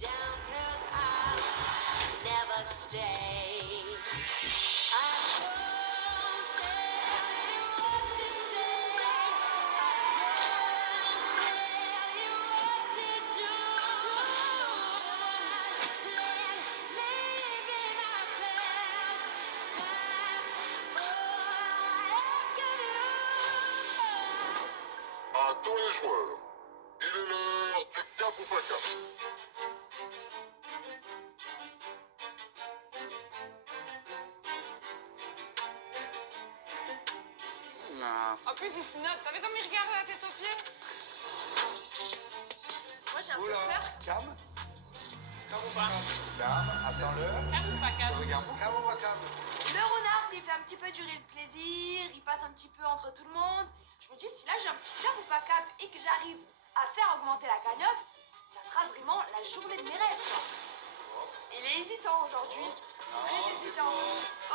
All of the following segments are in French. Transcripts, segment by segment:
down 'cause I'll never stay. I won't tell you what to say. I don't tell you what to do. Just let me be myself. That's all I ask of you. À tous les joueurs, il est l'heure du cap ou pas cap. Non. En plus, il se note. T'as vu comme il regarde la tête aux pieds? Moi, j'ai un peu peur. Calme. Calme ou pas calme, attends-le. Calme ou pas calme? Regarde, calme ou pas calme. Le renard, il fait un petit peu durer le plaisir, il passe un petit peu entre tout le monde. Je me dis, si là j'ai un petit cap ou pas cap et que j'arrive à faire augmenter la cagnotte, ça sera vraiment la journée de mes rêves, quoi. Il est hésitant aujourd'hui. Très hésitant. Oh!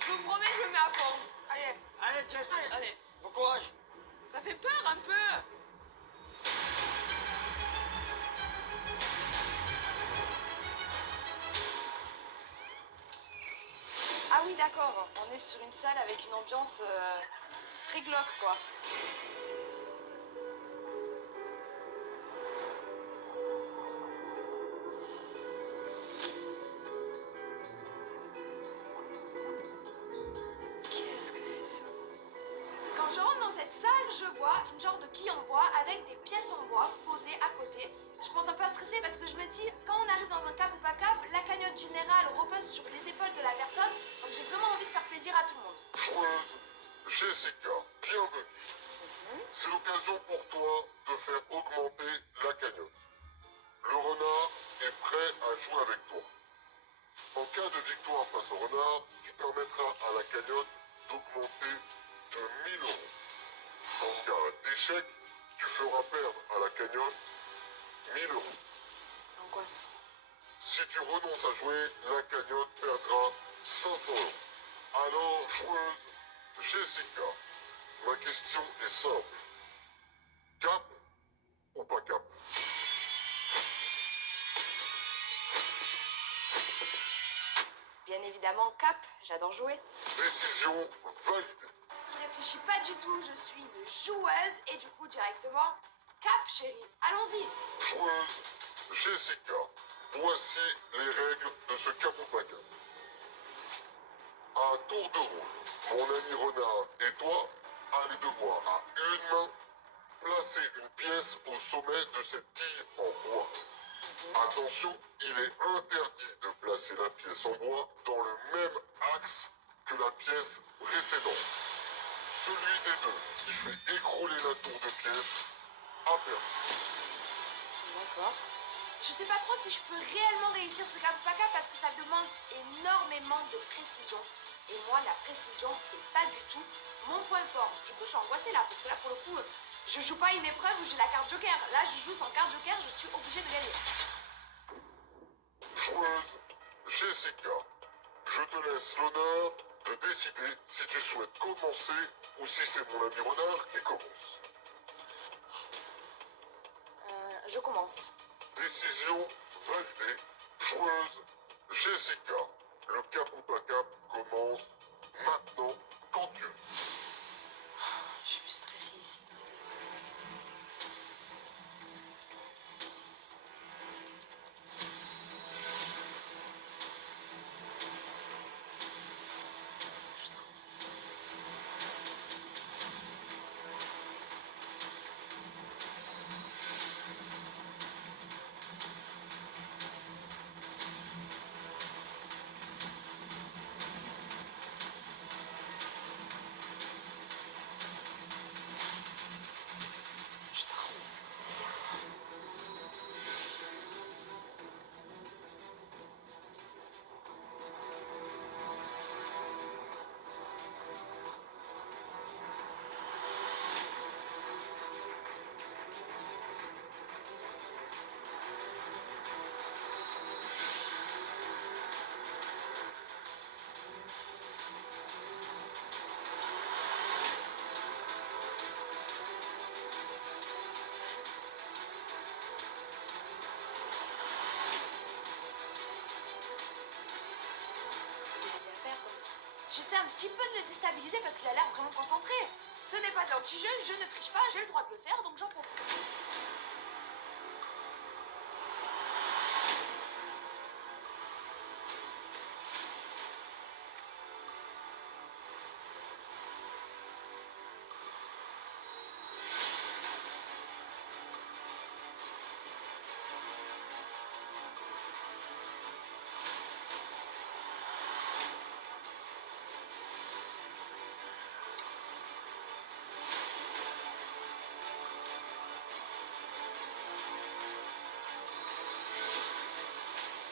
Je vous promets, je me mets à fond. Allez. Allez, Jess. Allez. Bon courage. Ça fait peur un peu. Ah oui, d'accord. On est sur une salle avec une ambiance très glauque, quoi. Qu'est-ce que c'est ça? Quand je rentre dans cette salle, je vois une genre de quille en bois avec des pièces en bois posées à côté. Je commence un peu à stresser parce que je me dis, quand on arrive dans un cap ou pas cap, la cagnotte générale repose sur les épaules de la personne, donc j'ai vraiment envie de faire plaisir à tout le monde. Joueuse Jessica, bienvenue. C'est l'occasion pour toi de faire augmenter la cagnotte. Le renard est prêt à jouer avec toi. En cas de victoire face au renard, tu permettras à la cagnotte d'augmenter de 1000 euros. En cas d'échec, tu feras perdre à la cagnotte 1000 euros. Angoisse. Si tu renonces à jouer, la cagnotte perdra 500 euros. Alors, joueuse Jessica, ma question est simple. Cap ou pas cap? Bien évidemment, cap, j'adore jouer. Décision validée. Je réfléchis pas du tout, je suis une joueuse et du coup directement, cap chérie, allons-y. Joueuse Jessica, voici les règles de ce cap ou pas cap. À tour de rôle, mon ami renard et toi allez devoir à une main placer une pièce au sommet de cette quille en bois. Attention, il est interdit de placer la pièce en bois dans le même axe que la pièce précédente. Celui des deux qui fait écrouler la tour de pièce a perdu. D'accord. Je sais pas trop si je peux réellement réussir ce cap ou pas cap parce que ça demande énormément de précision. Et moi, la précision, c'est pas du tout mon point fort. Du coup, je suis angoissée là, parce que là, pour le coup, je joue pas une épreuve où j'ai la carte joker. Là, je joue sans carte joker, je suis obligée de gagner. Joueuse Jessica, je te laisse l'honneur de décider si tu souhaites commencer ou si c'est mon ami renard qui commence. Je commence. Décision validée. Joueuse Jessica, le cap ou pas cap commence maintenant quand tu veux. Je suis stressée ici. j'essaie un petit peu de le déstabiliser parce qu'il a l'air vraiment concentré. Ce n'est pas de l'anti-jeu, je ne triche pas, j'ai le droit de le faire, donc j'en profite.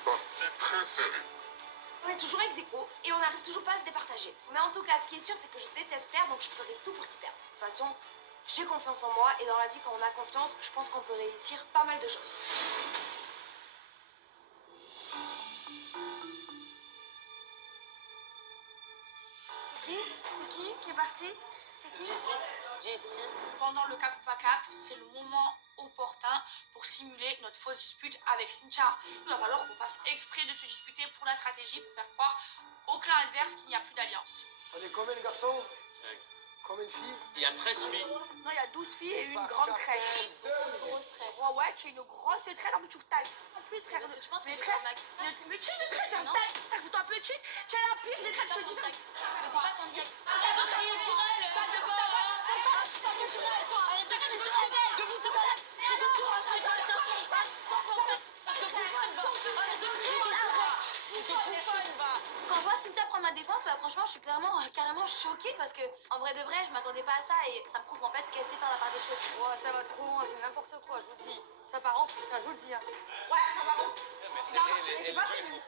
Partie très serrée. On est toujours ex aequo et on n'arrive toujours pas à se départager. Mais en tout cas, ce qui est sûr, c'est que je déteste perdre, donc je ferai tout pour qu'il perde. De toute façon, j'ai confiance en moi et dans la vie, quand on a confiance, je pense qu'on peut réussir pas mal de choses. C'est qui est parti? C'est qui? Jessie. Pendant le cap ou pas cap, c'est le moment opportun pour simuler notre fausse dispute avec Cynthia. Il va falloir qu'on fasse exprès de se disputer pour la stratégie, pour faire croire au clan adverse qu'il n'y a plus d'alliance. On est combien de garçons? 5. Combien de filles? Il y a 13 filles. Non, il y a 12 filles et une Par grande chapelle, traite. deux. Grosse traite. Oh ouais, tu es une grosse traite, en plus tu taille. En plus, frère, Parce que tu penses que mais je vais frère, faire ma- mais tu es une traite, Non. frère, fais-toi petite, tu es la pire des traites, je te dis ça. Ne dis pas qu'on dit. Arrête de crier sur elle, c'est bon. Arrête de crier sur elle. Arrête de crier sur elle. Depuis tout à l'heure. Arrête de crier sur elle. Arrête de crier sur elle. Arrête de bouffonne, va. Arrête de crier sur elle. De bouffonne, va. Quand je vois Cynthia prendre ma défense, bah, franchement, je suis carrément choquée parce que, en vrai de vrai, je m'attendais pas à ça et ça me prouve en fait qu'elle sait faire la part des choses. Oh, ça va trop loin, c'est n'importe quoi, je vous le dis. Ça part en putain, je vous le dis. Hein. Ouais, ça va bon. Ça va, c'est pas fini.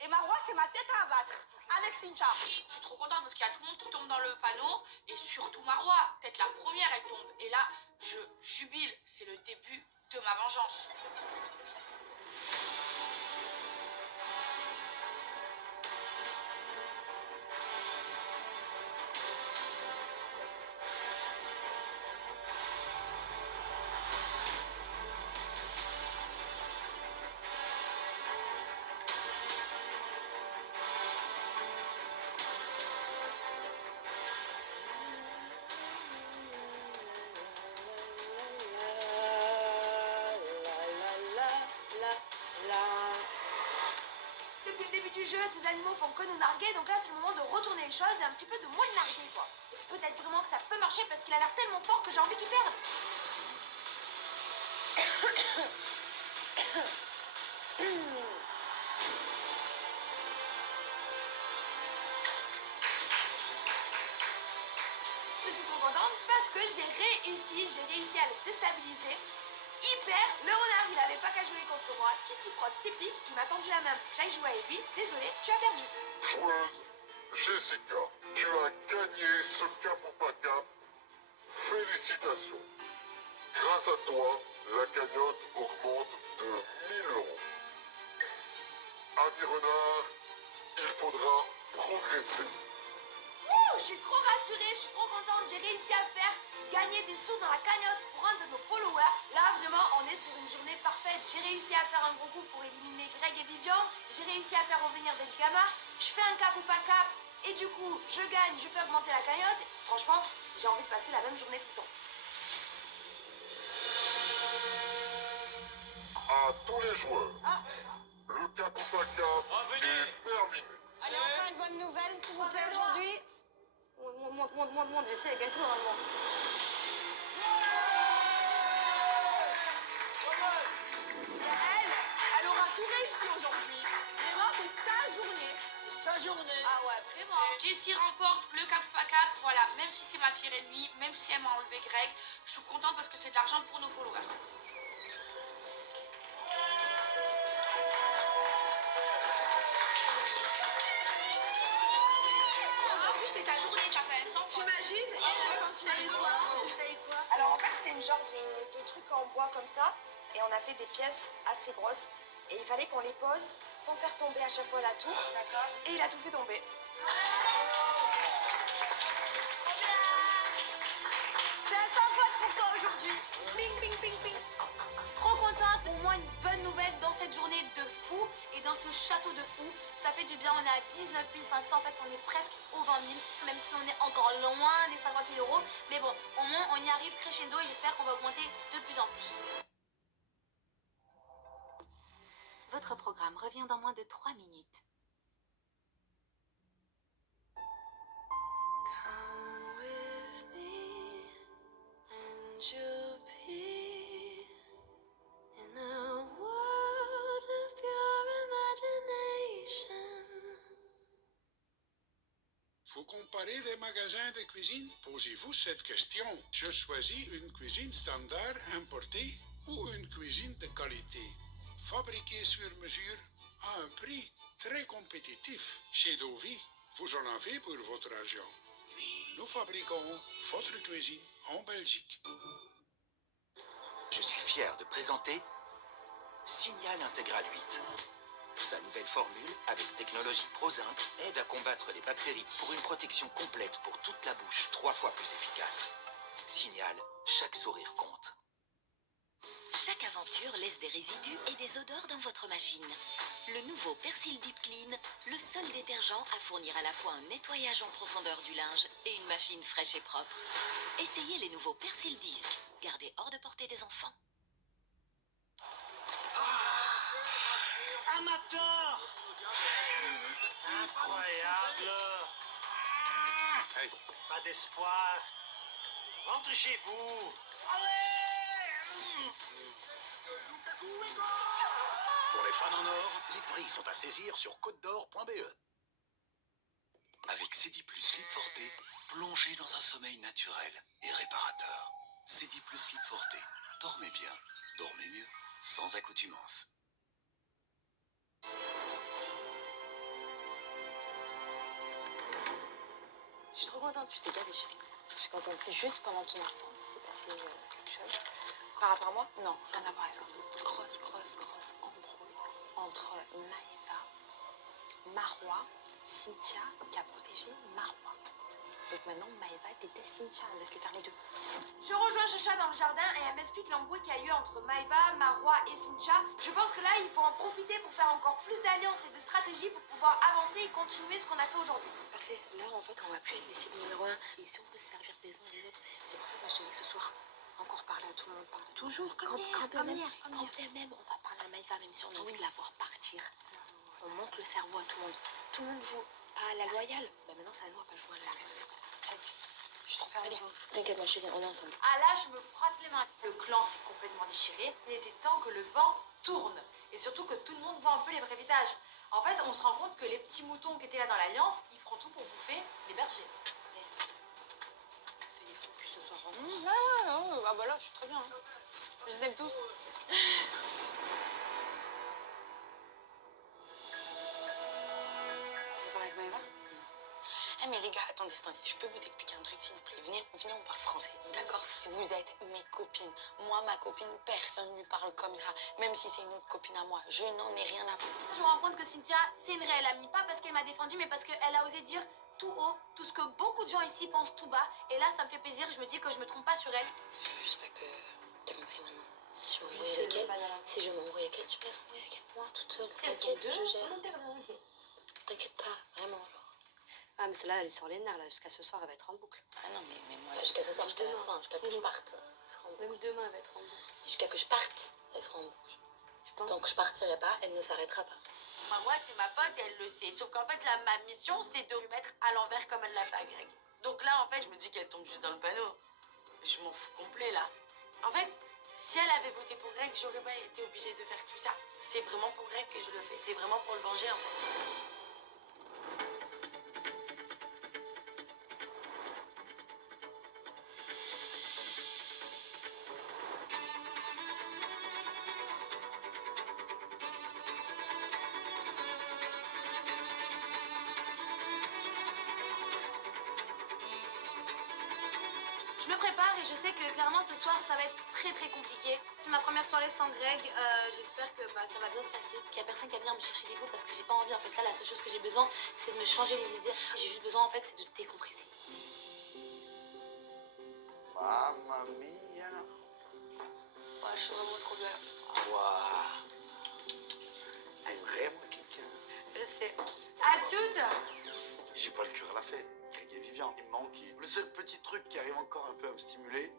Et Marois, c'est ma tête à abattre. Avec Cynthia. Je suis trop contente parce qu'il y a tout le monde qui tombe dans le panneau. Et surtout Marois. Peut-être la première, elle tombe. Et là, je jubile. C'est le début de ma vengeance. Depuis le début du jeu, ces animaux font que nous narguer, donc là c'est le moment de retourner les choses et un petit peu de moins le narguer quoi. Et puis peut-être vraiment que ça peut marcher parce qu'il a l'air tellement fort que j'ai envie qu'il perde. Je suis trop contente parce que j'ai réussi à le déstabiliser. Hyper, le renard il avait pas qu'à jouer contre moi, qui s'y frotte, s'y pique, il m'a tendu la main, j'aille jouer avec lui, désolé, tu as perdu. Joueuse Jessica, tu as gagné ce cap ou pas cap. Félicitations. Grâce à toi, la cagnotte augmente de 1000 euros. Ami Renard, il faudra progresser. Ouh, je suis trop rassurée, je suis trop contente, j'ai réussi à faire gagner des sous dans la cagnotte pour un de nos followers. Là, vraiment, on est sur une journée parfaite. J'ai réussi à faire un gros coup pour éliminer Greg et Vivian. J'ai réussi à faire revenir des Gama. Je fais un cap ou pas cap. Et du coup, je gagne, je fais augmenter la cagnotte. Franchement, j'ai envie de passer la même journée tout le temps. À tous les joueurs, le cap ou pas cap Revenez. est terminé. Allez, enfin une bonne nouvelle, s'il vous plaît, aujourd'hui. Monte, j'essaie, gagne tout normalement. Elle aura tout réussi aujourd'hui. Vraiment, c'est sa journée. C'est sa journée. Ah ouais, vraiment. Jessie remporte le cap pas cap. Voilà, même si c'est ma pire ennemie, même si elle m'a enlevé Greg, je suis contente parce que c'est de l'argent pour nos followers. En plus, c'est ta journée, tu as fait 100 fois. T'imagines? T'as eu quoi? Alors en fait, c'était une genre de truc en bois comme ça. Et on a fait des pièces assez grosses. Et il fallait qu'on les pose sans faire tomber à chaque fois la tour. D'accord. Et il a tout fait tomber. C'est un sans faute pour toi aujourd'hui. Bing, bing, bing, bing. Trop contente, au moins vraiment une bonne nouvelle dans cette journée de fou et dans ce château de fou. Ça fait du bien, on est à 19 500, en fait on est presque aux 20 000, même si on est encore loin des 50 000 euros. Mais bon, au moins on y arrive crescendo et j'espère qu'on va augmenter de plus en plus. Votre programme revient dans moins de 3 minutes. Come with me and you'll be in a world of pure imagination. Vous comparez des magasins de cuisine? Posez-vous cette question. Je choisis une cuisine standard importée ou une cuisine de qualité, fabriquée sur mesure à un prix très compétitif. Chez Dovi, vous en avez pour votre argent. Nous fabriquons votre cuisine en Belgique. Je suis fier de présenter Signal Intégral 8. Sa nouvelle formule, avec technologie ProZinc, aide à combattre les bactéries pour une protection complète pour toute la bouche, 3 fois plus efficace. Signal, chaque sourire compte. Chaque aventure laisse des résidus et des odeurs dans votre machine. Le nouveau Persil Deep Clean, le seul détergent à fournir à la fois un nettoyage en profondeur du linge et une machine fraîche et propre. Essayez les nouveaux Persil Disc, gardés hors de portée des enfants. Amateur! Incroyable! Hey. Pas d'espoir. Rentrez chez vous. Allez! Pour les fans en or, les prix sont à saisir sur côtedor.be. Avec Cedi Plus Slip Forte, plongez dans un sommeil naturel et réparateur. Cedi Plus Slip Forte, dormez bien, dormez mieux, sans accoutumance. Je suis trop contente, tu t'es gavé, chérie. Je suis contente. Juste pendant ton absence, il s'est passé quelque chose. Par rapport à moi? Non, rien à voir avec ça. Grosse embrouille entre Maëva, Marois, Cynthia, qui a protégé Marois. Donc maintenant, Maëva déteste Cynthia, on veut se les faire les deux. Je rejoins Chacha dans le jardin et elle m'explique l'embrouille qu'il y a eu entre Maëva, Marois et Cynthia. Je pense que là, il faut en profiter pour faire encore plus d'alliances et de stratégies pour pouvoir avancer et continuer ce qu'on a fait aujourd'hui. Parfait. Là, en fait, on va plus être les cibles numéro 1. Et si on peut se servir des uns et des autres, c'est pour ça, ma chérie, ce soir, encore parler à tout le monde. Toujours, comme hier, quand bien même, on va parler à Maëva, même si on a envie de la voir partir. On monte le cerveau à tout le monde. Tout le monde joue à la loyale. Bah maintenant, c'est à nous à pas jouer à la raison. Check. Je suis trop fermée. T'inquiète, ma chérie, on est ensemble. Ah là, je me frotte les mains. Le clan s'est complètement déchiré. Il était temps que le vent tourne. Et surtout que tout le monde voit un peu les vrais visages. En fait, on se rend compte que les petits moutons qui étaient là dans l'Alliance, ils feront tout pour bouffer les bergers. Fais les fous, puis ce soir, ouais. Ah bah là, je suis très bien. Hein. Je les aime tous. Tu parles avec Maëva? Eh mais les gars, attendez, je peux vous expliquer un truc s'il vous plaît. Venez, on parle français, d'accord? Vous êtes mes copines. Moi, ma copine, personne ne lui parle comme ça. Même si c'est une autre copine à moi, je n'en ai rien à foutre. Je me rends compte que Cynthia, c'est une réelle amie. Pas parce qu'elle m'a défendue, mais parce qu'elle a osé dire tout haut tout ce que beaucoup de gens ici pensent tout bas. Et là, ça me fait plaisir et je me dis que je me trompe pas sur elle. J'espère que t'as compris maintenant. Si je m'embrouille avec elle, tu me laisses m'embrouiller avec elle, moi, toute seule. T'inquiète, je gère. T'inquiète pas, vraiment, genre. Ah, mais celle-là, elle est sur les nerfs, là. Jusqu'à ce soir, elle va être en boucle. Ah non, mais moi, jusqu'à ce soir, jusqu'à la fin, jusqu'à que je parte, elle sera en boucle. Même demain, elle va être en boucle. Jusqu'à que je parte, elle sera en boucle. Tu penses? Tant que je partirai pas, elle ne s'arrêtera pas. Moi, c'est ma pote et elle le sait. Sauf qu'en fait, là, ma mission, c'est de lui mettre à l'envers comme elle l'a fait à Greg. Donc là, en fait, je me dis qu'elle tombe juste dans le panneau. Je m'en fous complet, là. En fait, si elle avait voté pour Greg, j'aurais pas été obligée de faire tout ça. C'est vraiment pour Greg que je le fais. C'est vraiment pour le venger, en fait. Je me prépare et je sais que clairement ce soir ça va être très compliqué. C'est ma première soirée sans Greg. J'espère que ça va bien se passer. Qu'il n'y a personne qui va venir me chercher des coups parce que j'ai pas envie. En fait, là, la seule chose que j'ai besoin, c'est de me changer les idées. J'ai juste besoin, en fait, c'est de décompresser. Mamma mia. Ouais, je suis vraiment trop bien. Waouh. j'ai pas le cœur à la fête. Greg et Vivian, ils me manquent. Le seul petit truc qui arrive encore un peu à me stimuler,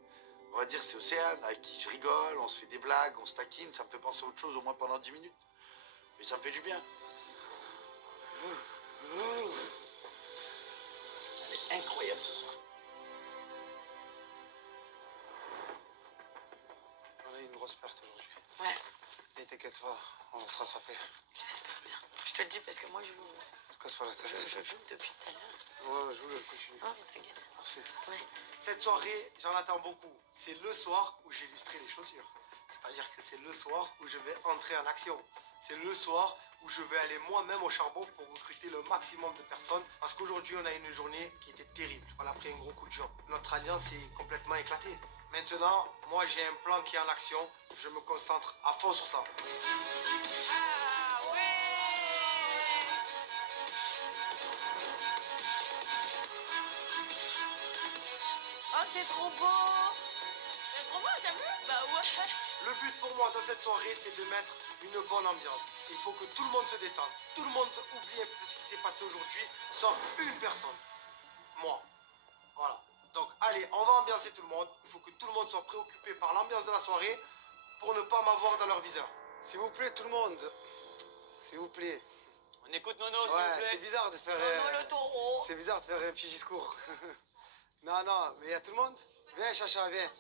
on va dire, c'est Océane, avec qui je rigole, on se fait des blagues, on se taquine, ça me fait penser à autre chose au moins pendant 10 minutes. Et ça me fait du bien. Elle est incroyable ce soir. On a eu une grosse perte aujourd'hui. Ouais. Et t'inquiète pas, on va se rattraper. J'espère bien. Je te le dis parce que moi, je Te casse pas la tête. joue depuis tout à l'heure. Ouais, joue, continue. Oh, mais t'inquiète. Parfait. Ouais. Cette soirée, j'en attends beaucoup. C'est le soir où j'illustrerai les chaussures. C'est-à-dire que c'est le soir où je vais entrer en action. C'est le soir où je vais aller moi-même au charbon pour recruter le maximum de personnes. Parce qu'aujourd'hui, on a une journée qui était terrible. On a pris un gros coup de job. Notre alliance est complètement éclatée. Maintenant, moi, j'ai un plan qui est en action. Je me concentre à fond sur ça. Ah ouais. Oh, c'est trop beau. C'est trop beau, t'as vu? Bah ouais. Le but pour moi dans cette soirée, c'est de mettre une bonne ambiance. Il faut que tout le monde se détende. Tout le monde oublie un peu ce qui s'est passé aujourd'hui, sauf une personne. Moi. Voilà. Donc, allez, on va ambiancer tout le monde. Il faut que tout le monde soit préoccupé par l'ambiance de la soirée pour ne pas m'avoir dans leur viseur. S'il vous plaît, tout le monde. S'il vous plaît. On écoute Nono, s'il vous Ouais, plaît. c'est bizarre de faire... Nono le taureau. C'est bizarre de faire un petit discours. Non, mais il y a tout le monde. Viens, Chacha, viens.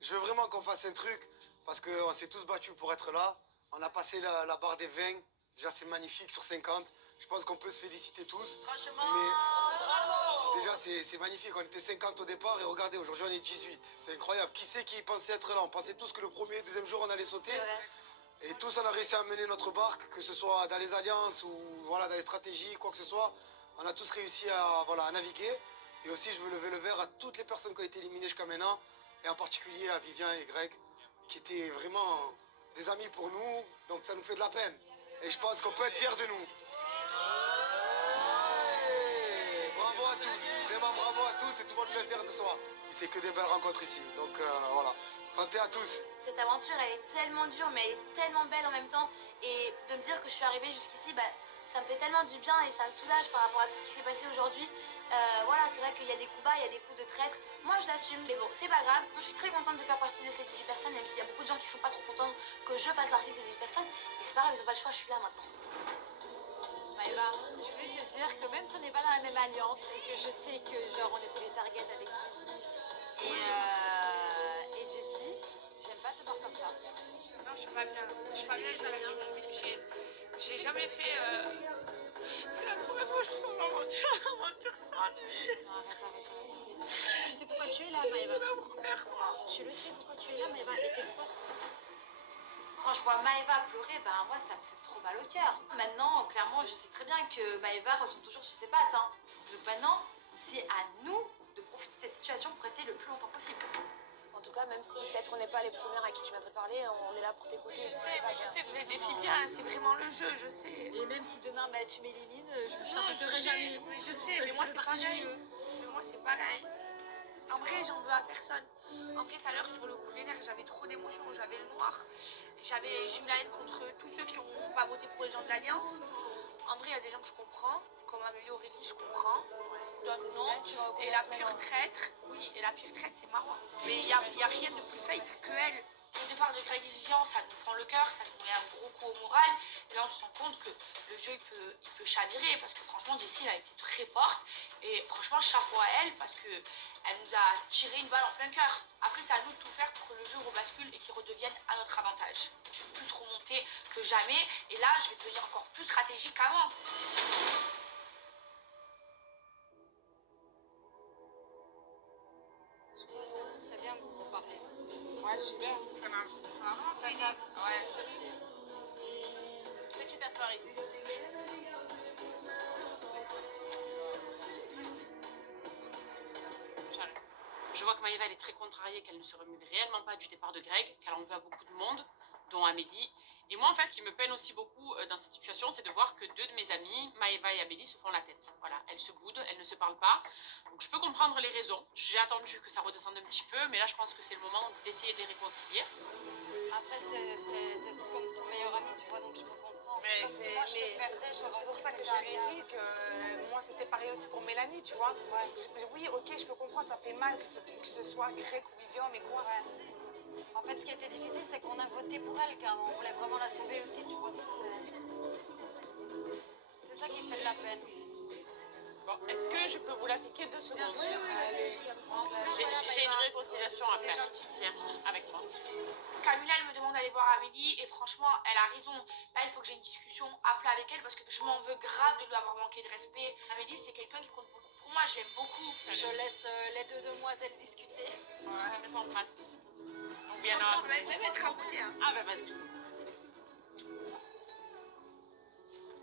Je veux vraiment qu'on fasse un truc, parce qu'on s'est tous battus pour être là. On a passé la barre des 20. Déjà, c'est magnifique sur 50. Je pense qu'on peut se féliciter tous. Franchement, Mais bravo. déjà, c'est magnifique. On était 50 au départ et regardez, aujourd'hui, on est 18. C'est incroyable. Qui c'est qui pensait être là? On pensait tous que le premier et deuxième jour, on allait sauter. Et tous, on a réussi à mener notre barque, que ce soit dans les alliances ou voilà, dans les stratégies, quoi que ce soit. On a tous réussi à naviguer. Et aussi, je veux lever le verre à toutes les personnes qui ont été éliminées jusqu'à maintenant, et en particulier à Vivien et Greg, qui étaient vraiment des amis pour nous, donc ça nous fait de la peine. Et je pense qu'on peut être fiers de nous. Ouais, bravo à tous, vraiment bravo à tous, et tout le monde peut être fier de soi. C'est que des belles rencontres ici, donc voilà. Santé à tous. Cette aventure, elle est tellement dure, mais elle est tellement belle en même temps. Et de me dire que je suis arrivée jusqu'ici, bah, ça me fait tellement du bien et ça me soulage par rapport à tout ce qui s'est passé aujourd'hui. Voilà, c'est vrai qu'il y a des coups bas, il y a des coups de traître. Moi, je l'assume, mais bon, c'est pas grave. Je suis très contente de faire partie de ces 18 personnes, même s'il y a beaucoup de gens qui sont pas trop contents que je fasse partie de ces 18 personnes. Et c'est pas grave, ils ont pas le choix, je suis là maintenant. Maëva, je voulais te dire que même si on n'est pas dans la même alliance et que je sais que genre on était les targets avec Vivi et Jessie, j'aime pas te voir comme ça. Non, je suis pas bien. Je suis pas bien, j'ai jamais fait. C'est la première fois que je suis en aventure sans lui. Non, arrête. Tu sais pourquoi tu es là, Maëva. C'est la première fois. Tu le sais pourquoi tu es là, Maëva, et t'es forte. Quand je vois Maëva pleurer, ben moi ça me fait trop mal au cœur. Maintenant, clairement, je sais très bien que Maëva retombe toujours sur ses pattes. Hein. Donc maintenant, c'est à nous de profiter de cette situation pour rester le plus longtemps possible. En tout cas, même si peut-être on n'est pas les premières à qui tu viendrais parler, on est là pour t'écouter. Je sais que vous êtes des filles bien, c'est vraiment le jeu, je sais. Et même si demain bah, tu m'élimines, je Non, t'insulterai jamais. Oui, je sais, mais moi c'est pareil. Mais moi c'est pareil. En vrai, j'en veux à personne. En vrai, tout à l'heure, sur le coup des nerfs, j'avais trop d'émotions, j'avais le noir. J'ai eu la haine contre tous ceux qui n'ont pas voté pour les gens de l'Alliance. En vrai, il y a des gens que je comprends, comme Amélie Aurélie, je comprends. D'autres non. Et la pure traître, oui, et la pure traître, c'est Marois. Mais il n'y a rien de plus fake que elle. Au départ de Greg et Vivian, ça nous fend le cœur, ça nous met un gros coup au moral. Et là, on se rend compte que le jeu, il peut chavirer. Parce que franchement, Jessie, elle a été très forte. Et franchement, chapeau à elle, parce qu'elle nous a tiré une balle en plein cœur. Après, c'est à nous de tout faire pour que le jeu rebascule et qu'il redevienne à notre avantage. Je suis plus remontée que jamais. Et là, je vais devenir encore plus stratégique qu'avant. Je pense que ce serait bien que vous en parliez. Ouais, je suis bien. Ça m'a vraiment fait aider. Ouais, je sais. Peux-tu t'asseoir ici? J'arrive. Je vois que Maëva, elle est très contrariée, qu'elle ne se remet réellement pas du départ de Greg, qu'elle en veut à beaucoup de monde, dont Amélie. Et moi, en fait, ce qui me peine aussi beaucoup dans cette situation, c'est de voir que deux de mes amies, Maëva et Amélie, se font la tête. Voilà, elles se boudent, elles ne se parlent pas. Donc je peux comprendre les raisons. J'ai attendu que ça redescende un petit peu, mais là, je pense que c'est le moment d'essayer de les réconcilier. Après, c'est comme son meilleur ami, tu vois, donc je peux comprendre. Mais Comme si c'est moi, je te perdais, j'aurais pour aussi ça que voulu je lui ai derrière. dit que moi c'était pareil aussi pour Mélanie, tu vois. Oui, ok, je peux comprendre, ça fait mal que ce soit Greg ou Vivian, mais quoi. En fait, ce qui était difficile, c'est qu'on a voté pour elle, car on voulait vraiment la sauver aussi, tu vois. C'est ça qui fait de la peine aussi. Bon, est-ce que je peux vous l'appliquer 2 secondes? J'ai une réconciliation à faire. Viens, avec moi. Camilla, elle me demande d'aller voir Amélie et franchement, elle a raison. Là, il faut que j'ai une discussion à plat avec elle parce que je m'en veux grave de lui avoir manqué de respect. Amélie, c'est quelqu'un qui compte beaucoup pour moi, je l'aime beaucoup. Je laisse les deux demoiselles discuter. Ouais, mais en face. On vient Je peux même être à côté. Hein. Ah, ben vas-y.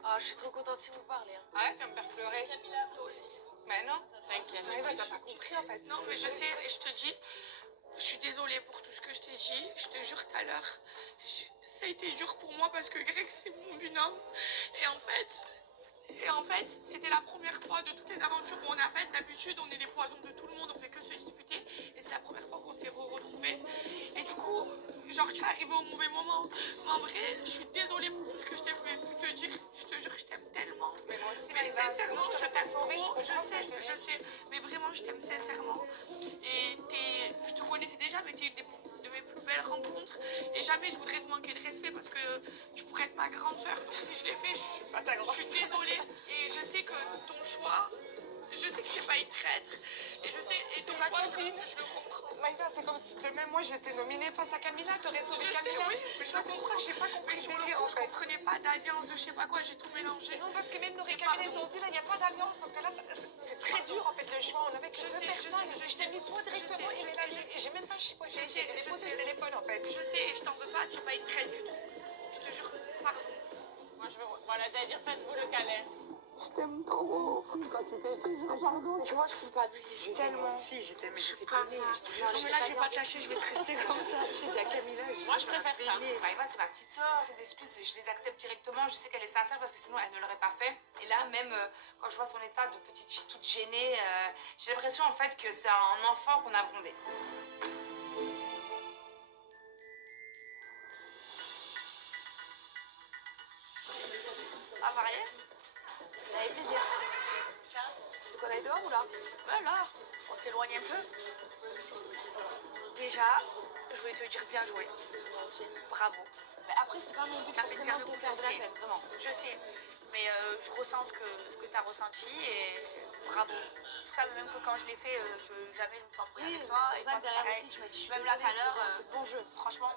Oh, je suis trop contente si vous parlez. Hein. Ah ouais, tu vas me faire pleurer. Camilla, toi aussi. Mais non. T'inquiète. T'as pas compris en fait. Non, mais je sais, et je te dis, je suis désolée pour tout ce que je t'ai dit. Je te jure tout à l'heure, ça a été dur pour moi parce que Greg, c'est mon binôme. Et en fait, c'était la première fois de toutes les aventures qu'on a faites. D'habitude, on est les poisons de tout le monde, on fait que se disputer. Et c'est la première fois qu'on s'est retrouvés. Et du coup, genre, tu es arrivé au mauvais moment. Mais en vrai, je suis désolée pour tout ce que je t'ai pu te dire. Je te jure, je t'aime tellement. Mais moi aussi, mais sincèrement, je t'aime trop. Je Je sais. Mais vraiment, je t'aime sincèrement. Et je te connaissais déjà, mais t'es une de mes plus belles rencontres. Et jamais je voudrais te manquer de respect parce que tu pourrais être ma grande soeur. Si je l'ai fait, je suis désolée. Et je sais que ton choix, je sais que j'ai pas été traître. Et je sais, et ton choix, je le comprends. Maïva, c'est comme si demain, moi, j'étais nominée face à Camilla, t'aurais sauvé Je Camilla. sais, oui, mais C'est pour ça que j'ai pas compris mais sur le le délire, coup, en je fait. comprenais pas d'alliance, de je sais pas quoi, j'ai tout mélangé. Non, parce que même nos Camilla, ils ont dit, là, il n'y a pas d'alliance, parce que là, c'est très dur, en fait, le choix. On avait que deux personnes. Je t'ai mis toi directement, et là, j'ai même pas chipoté. J'ai déposé le téléphone, en fait. Je sais, et je t'en veux pas, j'ai pas été traître du tout. Je te jure, pardon. Moi, voilà, j'allais dire, faites-vous le câlin. Je t'aime trop. Pardon, tu vois, je culpabilise tellement. Si, j'étais pas bien. Non, mais là, je vais pas te lâcher, je vais te rester comme ça. J'ai dit à Camilla, Moi, je préfère ça. Maïva, c'est ma petite soeur. Ses excuses, je les accepte directement. Je sais qu'elle est sincère parce que sinon, elle ne l'aurait pas fait. Et là, même quand je vois son état de petite fille toute gênée, j'ai l'impression en fait que c'est un enfant qu'on a grondé. Ah, marié? Avec plaisir. Tu qu'on aille dehors ou là? Ben là, on s'éloigne un peu. Déjà, je voulais te dire bien joué. C'est gentil. Bravo. Mais après, c'était pas mon but T'as fait une forcément pierre de de te faire de la coups, peine, vraiment. je sais. Mais je ressens ce que tu as ressenti et bravo. Tout ça, même que quand je l'ai fait, jamais je me suis embrouillée avec toi. C'est Et pour ça toi, que c'est derrière pareil. aussi, tu m'as dit, je suis Même là, tout à désolée, l'heure, c'est bon jeu. franchement,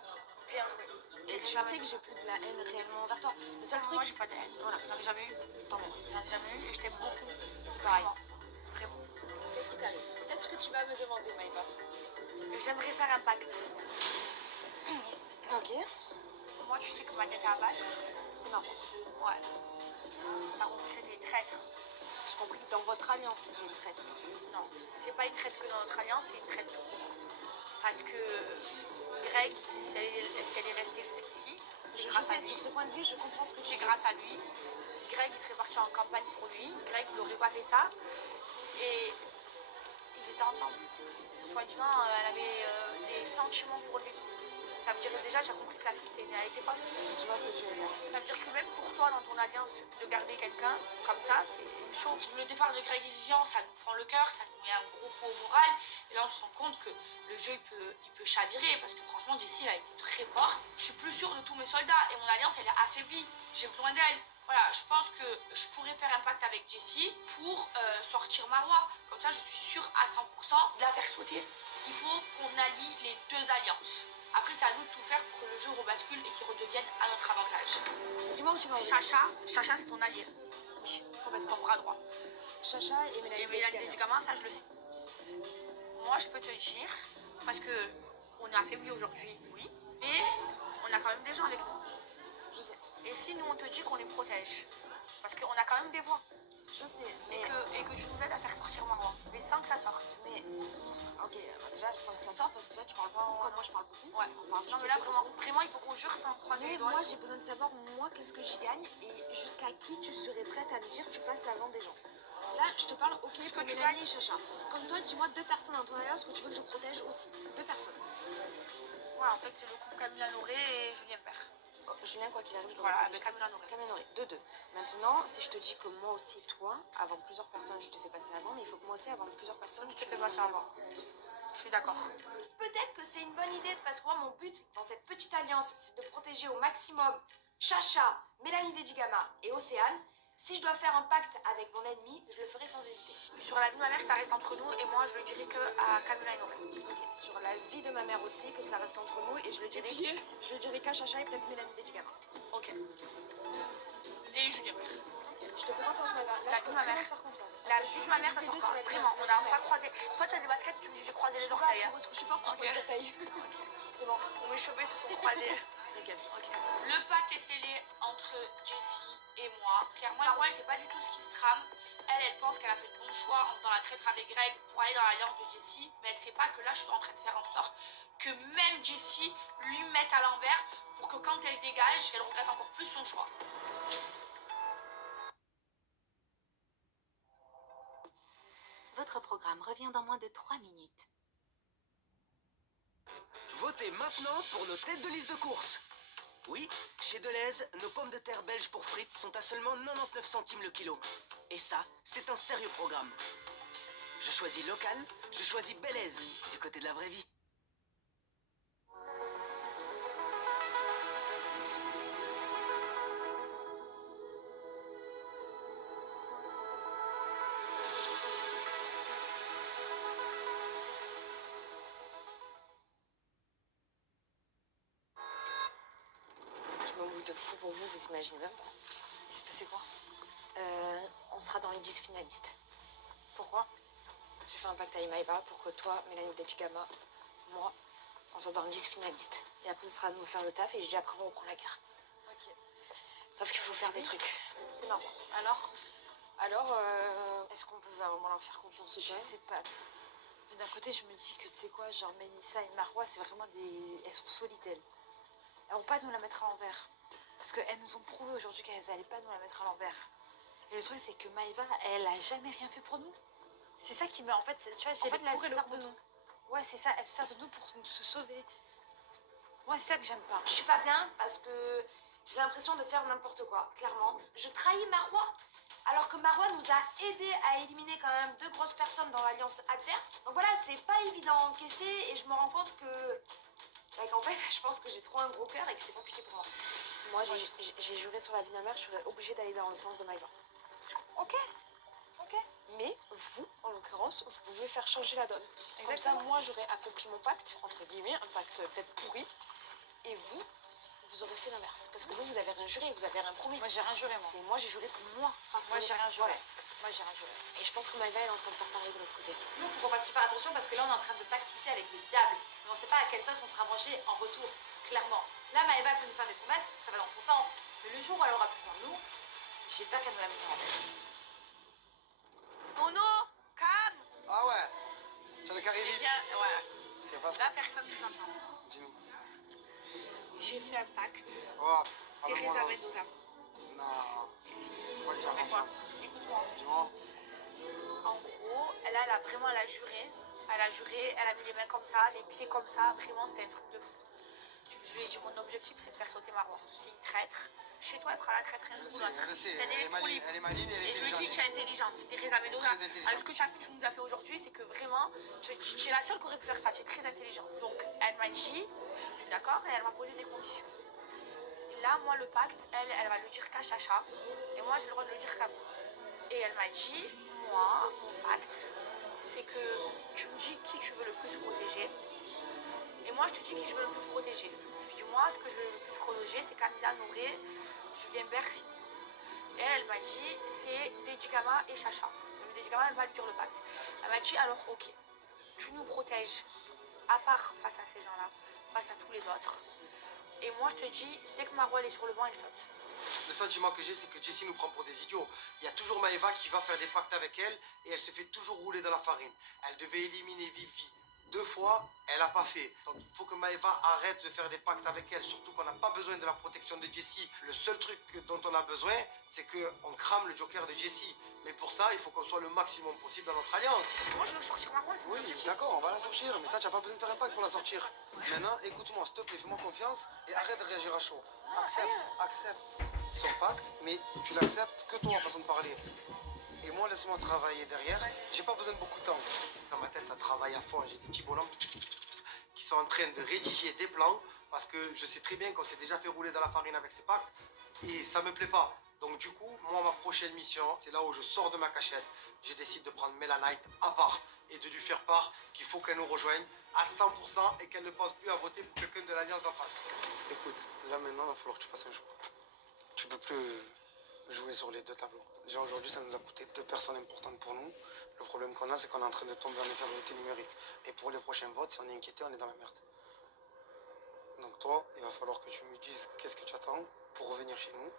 bien joué. Et tu sais que j'ai plus de la haine réellement envers toi. Le seul truc, Moi, j'ai pas de haine. voilà, J'en ai jamais eu. tant mieux. J'en ai jamais eu et je t'aime beaucoup. C'est pareil. Vraiment. Qu'est-ce qui t'arrive? Qu'est-ce que tu vas me demander, Maïva? J'aimerais faire un pacte. Ok, Moi, tu sais que ma tête est à battre. c'est marrant. Ouais. T'as compris que c'était une traître. J'ai compris que dans votre alliance, c'était une traître. Non, c'est pas une traite que dans notre alliance, c'est une traite tout court. Parce que Greg, si elle est restée jusqu'ici, c'est Je grâce à sais, lui. sur ce point de vue, je comprends ce que tu C'est dis. grâce à lui. Greg, il serait parti en campagne pour lui. Greg, il n'aurait pas fait ça. Et ils étaient ensemble. Soi-disant, elle avait des sentiments pour lui. Ça veut dire déjà, j'ai compris que la fille, elle était fausse. Je vois ce que tu veux dire. Ça veut dire que même pour toi, dans ton alliance, de garder quelqu'un comme ça, c'est chaud. Le départ de Greg et Vivian, ça nous fend le cœur, ça nous met un gros coup au moral. Et là, on se rend compte que le jeu, il peut chavirer. Parce que franchement, Jessie, elle a été très forte. Je suis plus sûre de tous mes soldats. Et mon alliance, elle est affaiblie. J'ai besoin d'elle. Voilà, je pense que je pourrais faire un pacte avec Jessie pour sortir Marois. Comme ça, je suis sûre à 100% de la faire sauter. Il faut qu'on allie les deux alliances. Après, c'est à nous de tout faire pour que le jeu rebascule et qu'il redevienne à notre avantage. Dis-moi où tu vas en venir. Chacha, c'est ton allié. Oui, c'est ton bras droit. Chacha et Mélanie. Et Mélanie des gamins, ça je le sais. Moi, je peux te dire, parce que on est affaibli aujourd'hui, oui, mais on a quand même des gens avec nous. Je sais. Et si nous, on te dit qu'on les protège, parce qu'on a quand même des voix, Je sais, mais... et que tu nous aides à faire sortir Marois, mais sans que ça sorte. Mais... Ok, déjà, je sens que ça sort parce que toi, tu parles pas comme moi, je parle beaucoup. Ouais. On parle Non, mais là, vraiment, il faut qu'on jure sans croiser Mais les doigts. moi, j'ai besoin de savoir, moi, qu'est-ce que j'y gagne et jusqu'à qui tu serais prête à me dire tu passes avant des gens. Là, je te parle, ok, Ce pour que tu Mélanie gagnes. et Chacha. Comme toi, dis-moi deux personnes dans ton alliance que tu veux que je protège aussi. Deux personnes. Ouais, en fait, c'est le couple Camilla Lauré et Julien Père. Julien, quoi qu'il arrive, je dois Voilà, me avec protéger. Camila Noré. Camila Noré, 2-2. Maintenant, si je te dis que moi aussi, toi, avant plusieurs personnes, je te fais passer avant, mais il faut que moi aussi, avant plusieurs personnes, je te fais passer avant. Je suis d'accord. Peut-être que c'est une bonne idée, parce que moi, mon but dans cette petite alliance, c'est de protéger au maximum Chacha, Mélanie Dedigama et Océane. Si je dois faire un pacte avec mon ennemi, je le ferai sans hésiter. Sur la vie de ma mère, ça reste entre nous et moi, je le dirai que à Camila et Noré. Ok, sur la vie de ma mère aussi, que ça reste entre nous et je le dirai qu'à Chacha et peut-être Mélanie Dedigama. Ok. Et Julien. Je te fais confiance, Maëva. Là, La je vie peux de ma vraiment mère. faire confiance. La vie de ma mère, ça sort pas. Vraiment, on n'a pas croisé. C'est pas tu as des baskets et tu me dis j'ai croisé les orteils. Hein. Je suis forte sur les orteils. C'est bon. Mes cheveux se sont croisés. T'inquiète. Ok. Le pacte est scellé entre Jessie et moi. Clairement, Marwa, elle sait pas du tout ce qui se trame. Elle pense qu'elle a fait le bon choix en faisant la traître avec Greg pour aller dans l'alliance de Jessie. Mais elle sait pas que là, je suis en train de faire en sorte que même Jessie lui mette à l'envers pour que quand elle dégage, elle regrette encore plus son choix. Votre programme revient dans moins de 3 minutes. Votez maintenant pour nos têtes de liste de course. Oui, chez Deleuze, nos pommes de terre belges pour frites sont à seulement 99 centimes le kilo. Et ça, c'est un sérieux programme. Je choisis local, je choisis Belaise, du côté de la vraie vie. Je me mouille de fou pour vous, vous imaginez même pas. Il s'est passé quoi? On sera dans les 10 finalistes. Pourquoi? J'ai fait un pacte à Maëva pour que toi, Mélanie Dedigama, moi, on soit dans les 10 finalistes. Et après, ce sera à nous de faire le taf et je dis après, on reprend la guerre. Ok. Sauf qu'il faut faire des trucs. C'est marrant. Alors, est-ce qu'on peut vraiment leur faire confiance ou je pas? sais pas. Mais d'un côté, je me dis que tu sais quoi, genre Mélissa et Marwa, c'est vraiment des. Elles sont solides, elles. Elles vont pas nous la mettre à l'envers. Parce qu'elles nous ont prouvé aujourd'hui qu'elles allaient pas nous la mettre à l'envers. Et le truc, c'est que Maëva, elle a jamais rien fait pour nous. C'est ça qui me. En fait, tu vois, j'ai En fait, le là, pour et elle le sert de contre. nous. Ouais, c'est ça, elle se sert de nous pour se sauver. Moi, c'est ça que j'aime pas. Je suis pas bien parce que j'ai l'impression de faire n'importe quoi, clairement. Je trahis Marwa, alors que Marwa nous a aidé à éliminer quand même 2 grosses personnes dans l'alliance adverse. Donc voilà, c'est pas évident à encaisser et je me rends compte que... en fait, je pense que j'ai trop un gros cœur et que c'est compliqué pour moi. Moi, j'ai juré sur la vie de ma mère, je serais obligée d'aller dans le sens de Maëva. Ok. Mais vous, en l'occurrence, vous pouvez faire changer la donne. Comme ça, Exactement. moi, j'aurais accompli mon pacte, entre guillemets, un pacte peut-être pourri. Et vous, vous aurez fait l'inverse. Parce que vous avez rien juré, vous avez rien promis. Moi, j'ai rien juré, moi. C'est moi, j'ai juré pour moi. Moi, j'ai rien juré. Voilà. Moi, j'ai rien juré. Et je pense que Maëva, elle est en train de faire pareil de l'autre côté. Nous, il faut qu'on fasse super attention parce que là, on est en train de pactiser avec le diable. Mais on sait pas à quelle sauce on sera mangé en retour, clairement. Là, Maëva peut nous faire des promesses parce que ça va dans son sens. Mais le jour où elle aura plus besoin de nous, j'ai peur qu'elle nous la mette en tête. Nono, calme. Ah ouais. Sur le carré Eh vide. bien, voilà. Qu'est-ce qui passe? Là, personne ne nous entend. Dis-nous. J'ai fait un pacte. Oh, Teresa parle-moi. Mendoza. Non. Et si, Moi, tu as fais quoi? confiance. Écoute-moi. Dis-moi. En gros, elle a juré. Elle a juré, elle a mis les mains comme ça, les pieds comme ça. Vraiment, c'était un truc de fou. Je lui ai dit, mon objectif, c'est de faire sauter Marwa. C'est une traître. Chez toi, elle fera la traître un jour ou l'autre. Elle le sait, C'est un elle est électro libre. elle est maligne, elle est Et je lui ai dit, tu es intelligente. Teresa Mendoza. très intelligente. Alors, ce que tu nous as fait aujourd'hui, c'est que vraiment, tu es la seule qui aurait pu faire ça. Tu es très intelligente. Donc, elle m'a dit, je suis d'accord, et elle m'a posé des conditions. Là, moi, le pacte, elle va le dire qu'à Chacha. Et moi, j'ai le droit de le dire qu'à vous. Et elle m'a dit, moi, mon pacte, c'est que tu me dis qui tu veux le plus protéger. Et moi, je te dis qui je veux le plus protéger. Je dis, moi, ce que je veux le plus protéger, c'est Camila Noré, Julien Bercy. Et elle m'a dit, c'est Dedigama et Chacha. Mais Dedigama, elle va lui dire le pacte. Elle m'a dit, alors, ok, tu nous protèges, à part face à ces gens-là, face à tous les autres. Et moi, je te dis, dès que Marwa elle est sur le banc, elle saute. Le sentiment que j'ai, c'est que Jessie nous prend pour des idiots. Il y a toujours Maëva qui va faire des pactes avec elle et elle se fait toujours rouler dans la farine. Elle devait éliminer Vivi 2 fois, elle n'a pas fait. Donc il faut que Maëva arrête de faire des pactes avec elle, surtout qu'on n'a pas besoin de la protection de Jessie. Le seul truc dont on a besoin, c'est qu'on crame le joker de Jessie. Mais pour ça, il faut qu'on soit le maximum possible dans notre alliance. Moi, je veux sortir Marois, c'est mon Oui, objectif. d'accord, on va la sortir, mais ça, tu n'as pas besoin de faire un pack pour la sortir. Maintenant, écoute-moi, s'il te plaît, fais-moi confiance et arrête de réagir à chaud. Accepte son pacte, mais tu l'acceptes que toi, en façon de parler. Et moi, laisse-moi travailler derrière. J'ai pas besoin de beaucoup de temps. Dans ma tête, ça travaille à fond. J'ai des petits bonhommes qui sont en train de rédiger des plans parce que je sais très bien qu'on s'est déjà fait rouler dans la farine avec ces pactes et ça me plaît pas. Donc du coup, moi, ma prochaine mission, c'est là où je sors de ma cachette. Je décide de prendre Melanite à part et de lui faire part qu'il faut qu'elle nous rejoigne à 100% et qu'elle ne pense plus à voter pour quelqu'un de l'Alliance d'en face. Écoute, là maintenant, il va falloir que tu fasses un choix. Tu peux plus jouer sur les deux tableaux. Déjà aujourd'hui, ça nous a coûté 2 personnes importantes pour nous. Le problème qu'on a, c'est qu'on est en train de tomber en infériorité numérique. Et pour les prochains votes, si on est inquiété, on est dans la merde. Donc toi, il va falloir que tu me dises qu'est-ce que tu attends pour revenir chez nous.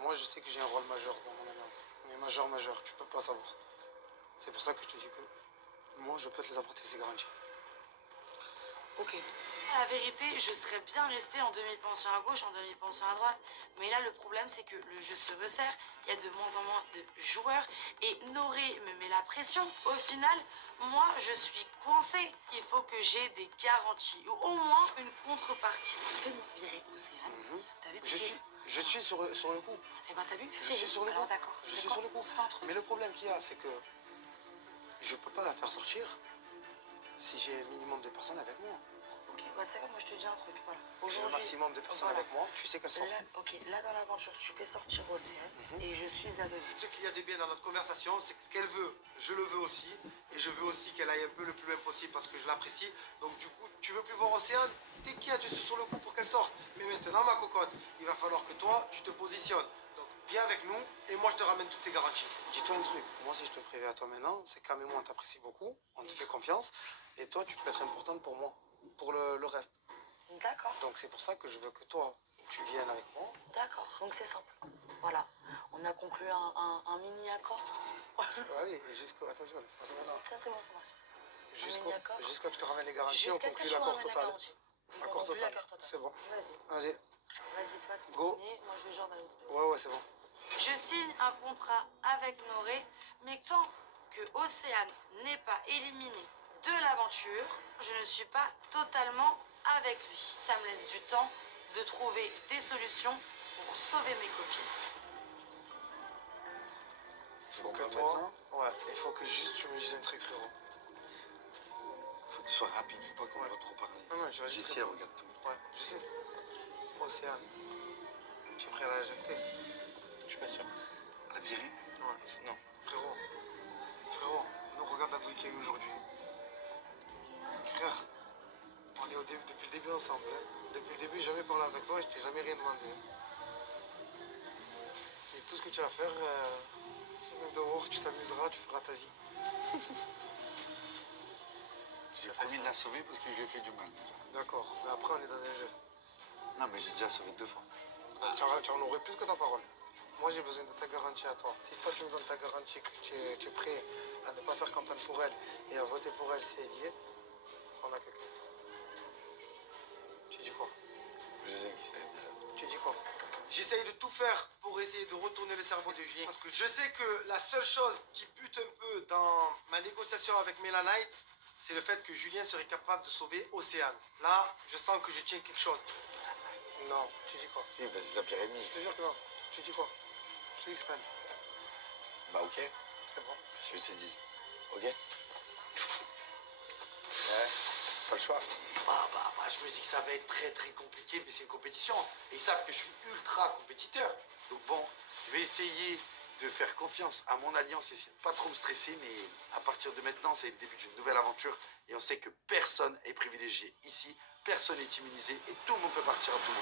Moi, je sais que j'ai un rôle majeur dans mon alliance. Mais majeur, tu peux pas savoir. C'est pour ça que je te dis que moi, je peux te les apporter ces garanties. Ok. La vérité, je serais bien restée en demi-pension à gauche, en demi-pension à droite. Mais là, le problème, c'est que le jeu se resserre. Il y a de moins en moins de joueurs. Et Noré me met la pression. Au final, moi, je suis coincée. Il faut que j'ai des garanties. Ou au moins une contrepartie. Fais-moi virer Océane. T'as vu? Je suis sur le coup. Eh ben, t'as vu? Je suis sur le coup. D'accord. Je suis sur le coup. Mais le problème qu'il y a, c'est que je peux pas la faire sortir si j'ai un minimum de personnes avec moi. Ok, bah tu sais quoi, moi je te dis un truc, voilà. J'ai le maximum de personnes avec moi, tu sais qu'elles sont. Là dans l'aventure, tu fais sortir Océane et je suis avec vous. Ce qu'il y a de bien dans notre conversation, c'est que ce qu'elle veut, je le veux aussi. Et je veux aussi qu'elle aille un peu le plus loin possible parce que je l'apprécie. Donc du coup, tu veux plus voir Océane? T'inquiète, je suis sur le coup pour qu'elle sorte. Mais maintenant, ma cocotte, il va falloir que toi, tu te positionnes. Donc viens avec nous et moi je te ramène toutes ces garanties. Dis-toi un truc, moi si je te préviens à toi maintenant, c'est quand même moi on t'apprécie beaucoup, on te fait confiance. Et toi, tu peux être importante pour moi, pour le reste. D'accord. Donc c'est pour ça que je veux que toi, tu viennes avec moi. D'accord, donc c'est simple. Voilà, on a conclu un mini-accord. Oui, et jusqu'au... Attention, passe maintenant. Ça c'est bon, c'est bon. Un mini-accord. Jusqu'à ce que je te ramène les garanties, on Jusqu'à ce que conclut tu me l'accord ramènes la total. garantie. On Accord conclut total. l'accord total. C'est bon. Vas-y. Allez. Vas-y, passe le Go. premier, moi je vais genre dans l'autre. Ouais, c'est bon. Je signe un contrat avec Noré, mais tant que Océane n'est pas éliminé de l'aventure, je ne suis pas totalement avec lui. Ça me laisse du temps de trouver des solutions pour sauver mes copines. Faut que toi, ouais, il faut que juste tu me dises un truc, frérot. Faut que tu sois rapide, faut pas qu'on va trop parler. Non, je vais Jessie, elle regarde tout. Ouais, je sais. Océane, tu es prêt à la jeter? Je suis pas sûr. La virer? Ouais. Non. Frérot, nous regarde la douille qu'il y a eu aujourd'hui. Frère, on est depuis le début ensemble. Hein. Depuis le début, j'ai jamais parlé avec toi et je t'ai jamais rien demandé. Et tout ce que tu vas à faire, même dehors, tu t'amuseras, tu feras ta vie. J'ai promis de la sauver parce que je lui ai fait du mal. D'accord, mais après on est dans un jeu. Non, mais j'ai déjà sauvé 2 fois. Donc tu en aurais plus que ta parole. Moi j'ai besoin de ta garantie à toi. Si toi tu me donnes ta garantie que tu es prêt à ne pas faire campagne pour elle et à voter pour elle si elle y est, on a quelqu'un. Tu dis quoi? Je sais qui c'est déjà. Tu dis quoi? J'essaye de tout faire pour essayer de retourner le cerveau de Julien. Parce que je sais que la seule chose qui bute un peu dans ma négociation avec Melanite, c'est le fait que Julien serait capable de sauver Océane. Là, je sens que je tiens quelque chose. Non, tu dis quoi? Si, parce que c'est sa pire ennemie. Je te jure que non. Tu dis quoi? Je te l'explique. Bah ok. C'est bon. Si je te dis. Ok. Ouais, pas le choix. Je me dis que ça va être très très compliqué, mais c'est une compétition. Et ils savent que je suis ultra compétiteur. Donc bon, je vais essayer de faire confiance à mon alliance, essayer de pas trop me stresser, mais à partir de maintenant, c'est le début d'une nouvelle aventure. Et on sait que personne est privilégié ici, personne n'est immunisé et tout le monde peut partir à tout moment.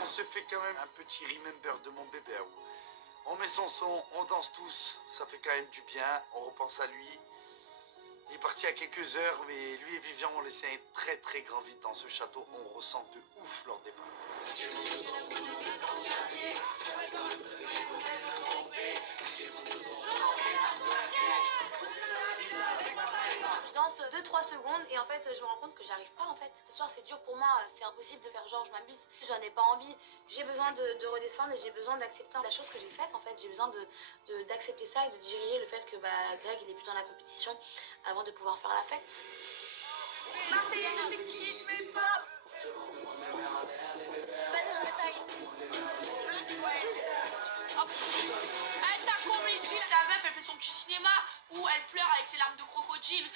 On se fait quand même un petit remember de mon bébé. On met son son, on danse tous, ça fait quand même du bien, on repense à lui. Il est parti il y a quelques heures, mais lui et Vivian ont laissé un très très grand vide dans ce château. On ressent de ouf leur départ. Je danse 2-3 secondes et en fait je me rends compte que j'arrive pas en fait. Ce soir c'est dur pour moi, c'est impossible de faire genre je m'amuse. J'en ai pas envie, j'ai besoin de redescendre et j'ai besoin d'accepter la chose que j'ai faite en fait. J'ai besoin d'accepter ça et de digérer le fait que Greg il est plus dans la compétition avant de pouvoir faire la fête. Marseillais, je te quitte, mais pas. Vas-y, je me taille. Elle t'a comédie. La meuf, elle fait son petit cinéma où elle pleure avec ses larmes de crocodile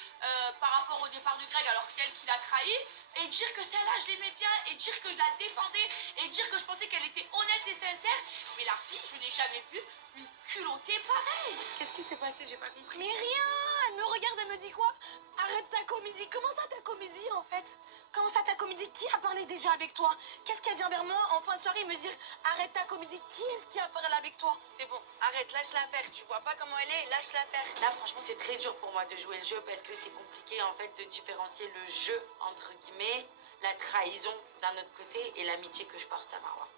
par rapport au départ de Greg alors que c'est elle qui l'a trahi. Et dire que celle-là, je l'aimais bien et dire que je la défendais et dire que je pensais qu'elle était honnête et sincère. Mais la fille, je n'ai jamais vu une culottée pareille. Qu'est-ce qui s'est passé? J'ai pas compris. Mais rien. Elle me regarde, elle me dit quoi? Arrête ta comédie. Comment ça ta comédie en fait? Comment ça ta comédie? Qui a parlé déjà avec toi? Qu'est-ce qu'elle vient vers moi en fin de soirée me dire arrête ta comédie? Qui est-ce qui a parlé avec toi? C'est bon, arrête, lâche-la faire. Tu vois pas comment elle est, lâche-la faire. Là, franchement, c'est très dur pour moi de jouer le jeu parce que c'est compliqué en fait de différencier le jeu, entre guillemets, la trahison d'un autre côté et l'amitié que je porte à Marwa.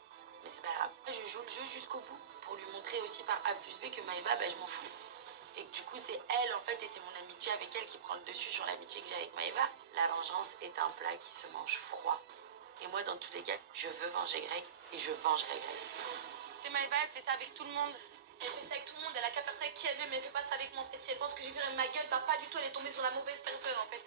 Mais c'est pas grave. Je joue le jeu jusqu'au bout pour lui montrer aussi par A plus B que Maëva, je m'en fous. Et que du coup, c'est elle en fait et c'est mon amitié avec elle qui prend le dessus sur l'amitié que j'ai avec Maëva. La vengeance est un plat qui se mange froid. Et moi, dans tous les cas, je veux venger Greg et je vengerai Greg. C'est Maëva, elle fait ça avec tout le monde. Elle fait ça avec tout le monde, elle a qu'à faire ça avec qui elle veut, mais elle fait pas ça avec moi en fait. Si elle pense que j'ai fait ma gueule, pas du tout, elle est tombée sur la mauvaise personne en fait.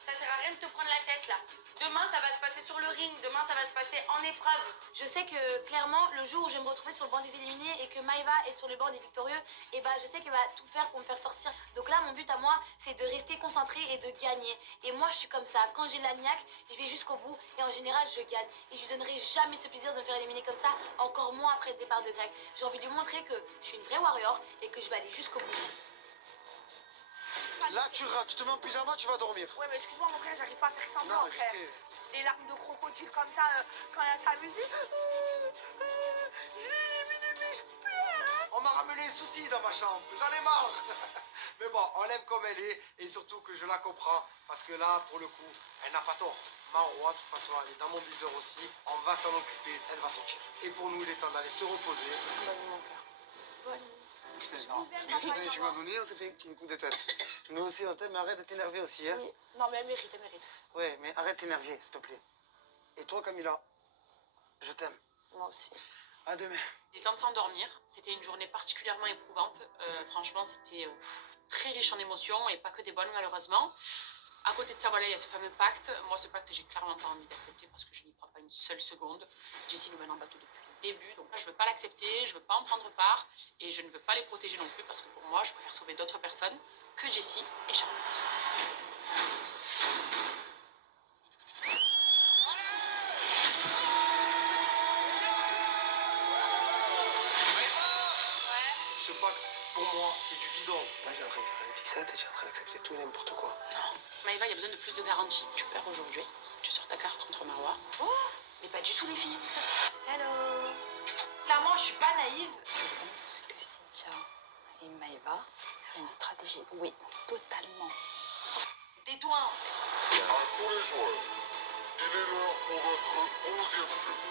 Ça sert à rien de te prendre la tête là. Demain, ça va se passer sur le ring, demain, ça va se passer en épreuve. Je sais que clairement, le jour où je vais me retrouver sur le banc des éliminés et que Maëva est sur le banc des victorieux, et je sais qu'elle va tout faire pour me faire sortir. Donc là, mon but à moi, c'est de rester concentrée et de gagner. Et moi, je suis comme ça. Quand j'ai la niaque, je vais jusqu'au bout et en général, je gagne. Et je lui donnerai jamais ce plaisir de me faire éliminer comme ça, encore moins après le départ de Greg. J'ai envie de lui montrer que je suis une vraie warrior et que je vais aller jusqu'au bout. Là, tu rates, tu te mets en pyjama, tu vas dormir. Ouais, mais excuse-moi, mon frère, j'arrive pas à faire semblant, Non, frère. je sais. Des larmes de crocodile comme ça, quand il y a sa musique. Je l'ai éliminé, mais je pleure. On m'a ramené les soucis dans ma chambre, j'en ai marre. Mais bon, on l'aime comme elle est et surtout que je la comprends parce que là, pour le coup, elle n'a pas tort. Marwa, de toute façon, elle est dans mon viseur aussi. On va s'en occuper, elle va sortir. Et pour nous, il est temps d'aller se reposer. Bonne mon cœur. Bonne. Tu m'as donné, on s'est fait un coup de tête. Nous aussi, on t'aime, mais arrête de t'énerver aussi. Hein. Oui. Non, mais elle mérite, elle mérite. Ouais, mais arrête de t'énerver, s'il te plaît. Et toi, Camilla, je t'aime. Moi aussi. À demain. Il est temps de s'endormir. C'était une journée particulièrement éprouvante. Franchement, c'était très riche en émotions et pas que des bonnes, malheureusement. À côté de ça, voilà, il y a ce fameux pacte. Moi, ce pacte, j'ai clairement pas envie d'accepter parce que je n'y crois pas une seule seconde. Jessie nous mène en bateau depuis le début, donc là, je veux pas l'accepter, je veux pas en prendre part et je ne veux pas les protéger non plus parce que pour moi, je préfère sauver d'autres personnes que Jessie et Charlotte. Ce pacte, pour moi, c'est du bidon. Moi, j'ai en train de faire une fixette et j'ai en train d'accepter tout et n'importe quoi. Non. Maëva, il y a besoin de plus de garanties. Tu perds aujourd'hui, tu sors ta carte contre Marwa. Oh, mais pas du tout les filles. Hello. Clairement, je suis pas naïve. Je pense que Cynthia et Maëva ont une stratégie. Oui, totalement. Tais-toi en fait. À tous les joueurs, il est l'heure pour votre 11e jeu.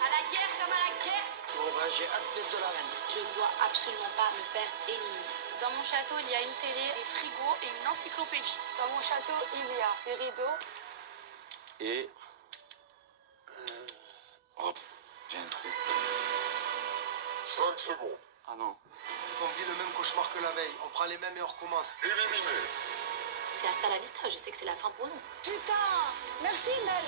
À la guerre comme à la guerre. Bon, bah, j'ai hâte d'être de l'arène. Je ne dois absolument pas me faire éliminer. Dans mon château, il y a une télé, des frigos et une encyclopédie. Dans mon château, il y a des rideaux. Et... Hop, j'ai un trou. 5 secondes. Ah non. On vit le même cauchemar que la veille. On prend les mêmes et on recommence. Éliminé. C'est hasta la vista, je sais que c'est la fin pour nous. Putain! Merci, Mel!